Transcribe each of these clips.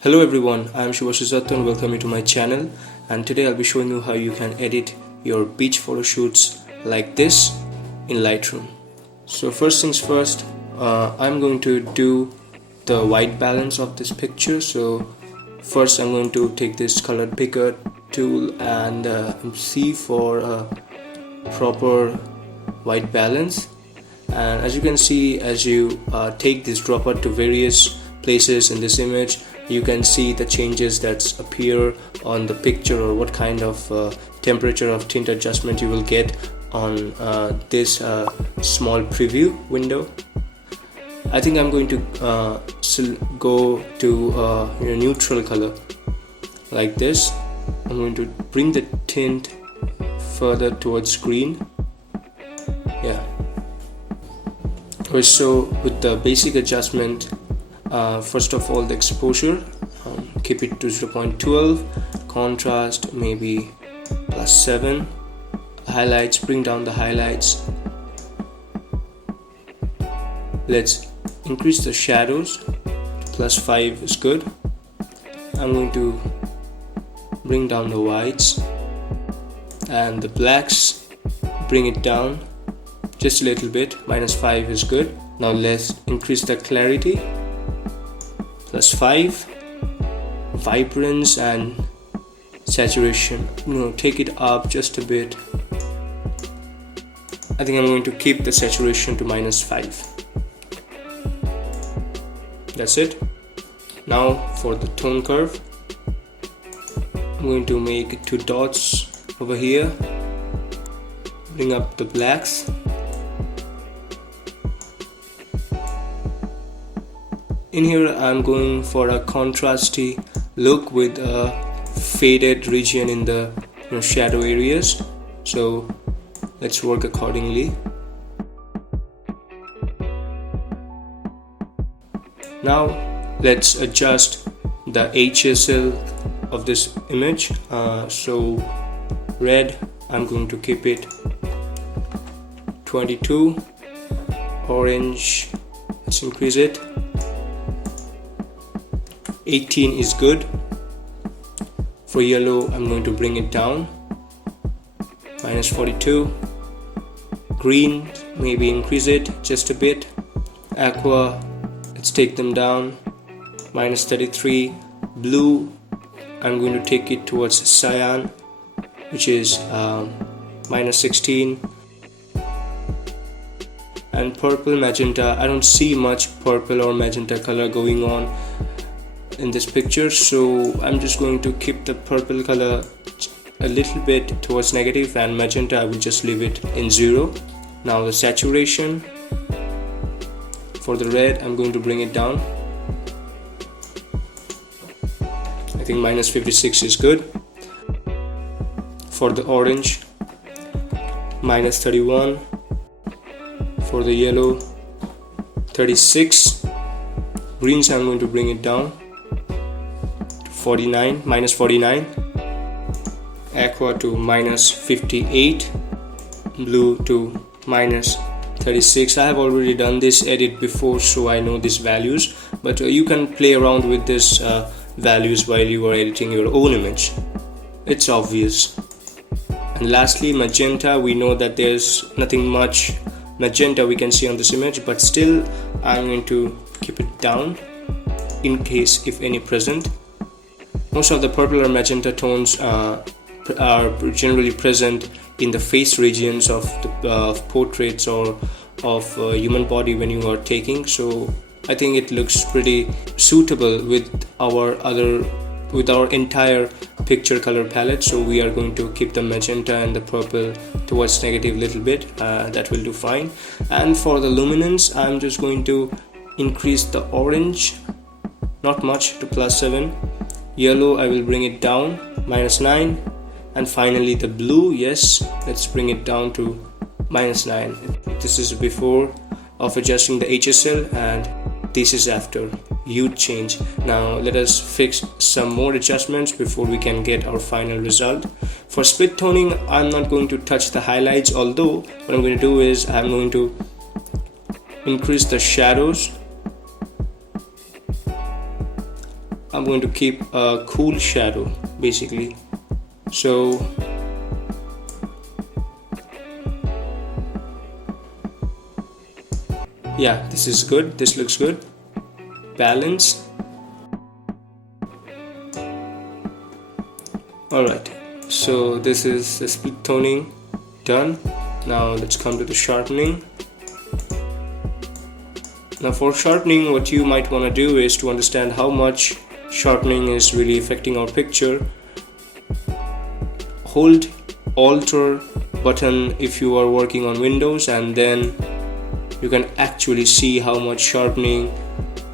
Hello everyone, I am SUBSRIBE and welcome you to my channel, and today I'll be showing you how you can edit your beach photo shoots like this in Lightroom. So first things first, I'm going to do the white balance of this picture. So first I'm going to take this color picker tool and see for a proper white balance. And as you can see, as you take this dropper to various places in this image, you can see the changes that appear on the picture, or what kind of temperature of tint adjustment you will get on this small preview window. I think I'm going to go to neutral color like this. I'm going to bring the tint further towards green. Yeah. So with the basic adjustment, first of all, the exposure, keep it to 0.12, contrast maybe +7, highlights, bring down the highlights. Let's increase the shadows, +5 is good. I'm going to bring down the whites, and the blacks, bring it down just a little bit, -5 is good. Now let's increase the clarity, +5, vibrance and saturation, take it up just a bit. I think I'm going to keep the saturation to -5. That's it. Now for the tone curve, I'm going to make 2 dots over here, bring up the blacks. In here I'm going for a contrasty look with a faded region in the shadow areas, so let's work accordingly. Now let's adjust the HSL of this image. So red, I'm going to keep it 22, orange, let's increase it, 18 is good. For yellow, I'm going to bring it down, -42. Green, maybe increase it just a bit. Aqua, let's take them down, -33. Blue, I'm going to take it towards cyan, which is -16. And purple, magenta, I don't see much purple or magenta color going on in this picture, so I'm just going to keep the purple color a little bit towards negative, and magenta I will just leave it in 0. Now the saturation, for the red I'm going to bring it down. I think -56 is good. For the orange, -31. For the yellow, 36. Greens, I'm going to bring it down, -49. Aqua to -58. Blue to -36. I have already done this edit before, so I know these values, but you can play around with these values while you are editing your own image. It's obvious. And lastly, magenta, we know that there's nothing much magenta we can see on this image, but still I'm going to keep it down in case if any present. Most of the purple or magenta tones are generally present in the face regions of the portraits or of human body when you are taking, so I think it looks pretty suitable with our entire picture color palette. So we are going to keep the magenta and the purple towards negative little bit, that will do fine. And for the luminance, I'm just going to increase the orange, not much, to +7. Yellow, I will bring it down, -9. And finally the blue, yes, let's bring it down to -9. This is before of adjusting the HSL, and this is after. Huge change. Now let us fix some more adjustments before we can get our final result. For split toning, I'm not going to touch the highlights, although what I'm going to do is I'm going to increase the shadows I'm going to keep a cool shadow basically. So yeah, this is good, this looks good. Balance. Alright, so this is the split toning done. Now let's come to the sharpening. Now for sharpening, what you might want to do is to understand how much sharpening is really affecting our picture. Hold Alt button if you are working on Windows, and then you can actually see how much sharpening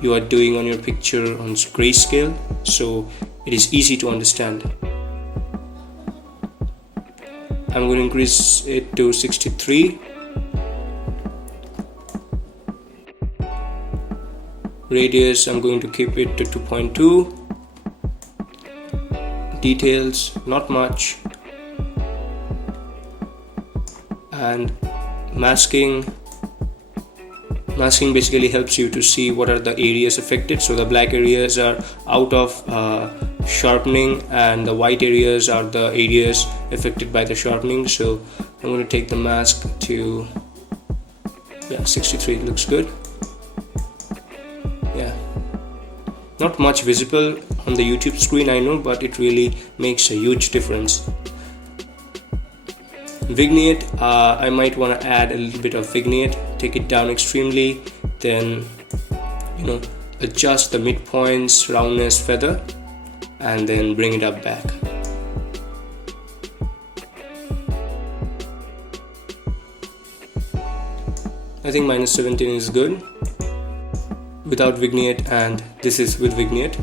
you are doing on your picture on grayscale, so it is easy to understand. I'm going to increase it to 63. Radius, I'm going to keep it to 2.2. Details, not much. And masking basically helps you to see what are the areas affected. So the black areas are out of sharpening, and the white areas are the areas affected by the sharpening. So I'm going to take the mask to 63. It looks good. Yeah, not much visible on the YouTube screen, I know, but it really makes a huge difference. Vignette, I might want to add a little bit of vignette. Take it down extremely, then adjust the midpoints, roundness, feather, and then bring it up back. I think -17 is good without vignette, and this is with vignette.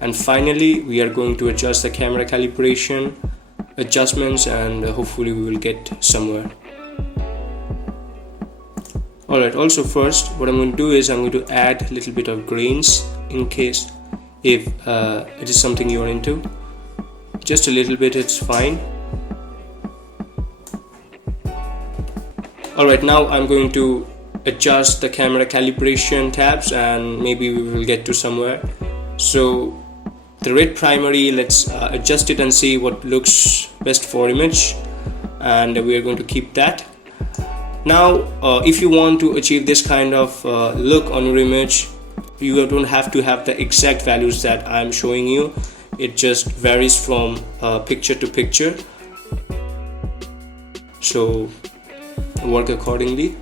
And finally we are going to adjust the camera calibration adjustments, and hopefully we will get somewhere. Alright, also first what I'm going to do is I'm going to add a little bit of grains in case if it is something you're into. Just a little bit, it's fine. Alright, now I'm going to adjust the camera calibration tabs, and maybe we will get to somewhere. So the red primary, let's adjust it and see what looks best for image, and we are going to keep that. Now if you want to achieve this kind of look on your image, you don't have to have the exact values that I'm showing you. It just varies from picture to picture, so work accordingly.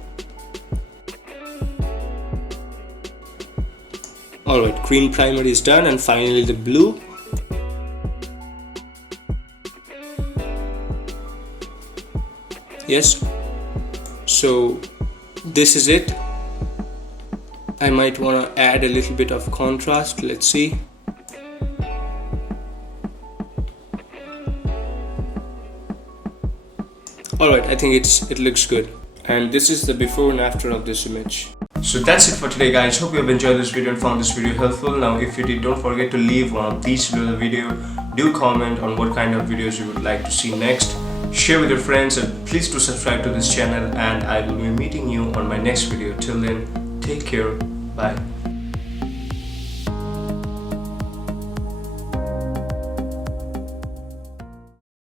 Alright, green primary is done, and finally the blue. Yes, so this is it. I might want to add a little bit of contrast. Let's see. Alright, I think it looks good. And this is the before and after of this image. So that's it for today, guys. Hope you have enjoyed this video and found this video helpful. Now if you did, don't forget to leave one of these below the video. Do comment on what kind of videos you would like to see next. Share with your friends, and please do subscribe to this channel, and I will be meeting you on my next video. Till then, take care. Bye.